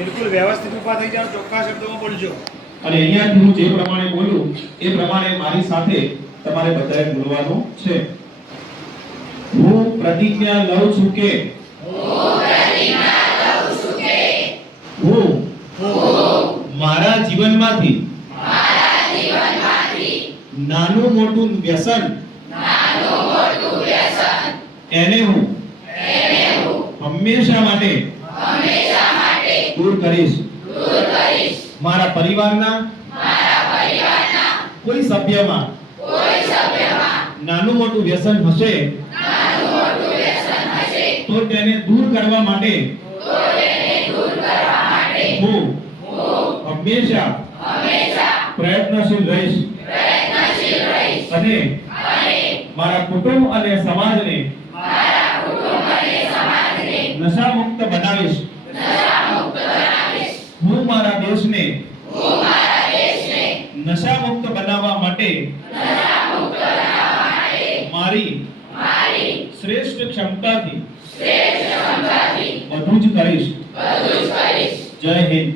બિલકુલ વ્યવસ્થિત ઊભા થઈ જાઓ, ચોખ્ખા શબ્દોમાં બોલજો. અને અહીંયાથી હું જે પ્રમાણે બોલું એ પ્રમાણે મારી સાથે તમારે બધાએ બોલવાનું છે. હું પ્રતિજ્ઞા લઉં છું કે હું મારા જીવનમાંથી નાનું મોટું વ્યસન એને હું હંમેશા માટે દૂર કરીશ. મારા પરિવારના કોઈ સભ્યમાં નાનું મોટું વ્યસન હશે તો તેને દૂર કરવા માટે હું હંમેશા પ્રયત્નશીલ રહીશ અને મારા કુટુંબ અને સમાજને નશા મુક્ત બનાવીશ. હું મારા દેશને નશા મુક્ત બનાવવા માટે મારી શ્રેષ્ઠ ક્ષમતાથી બધું જ કરીશ. જય હિન્દ.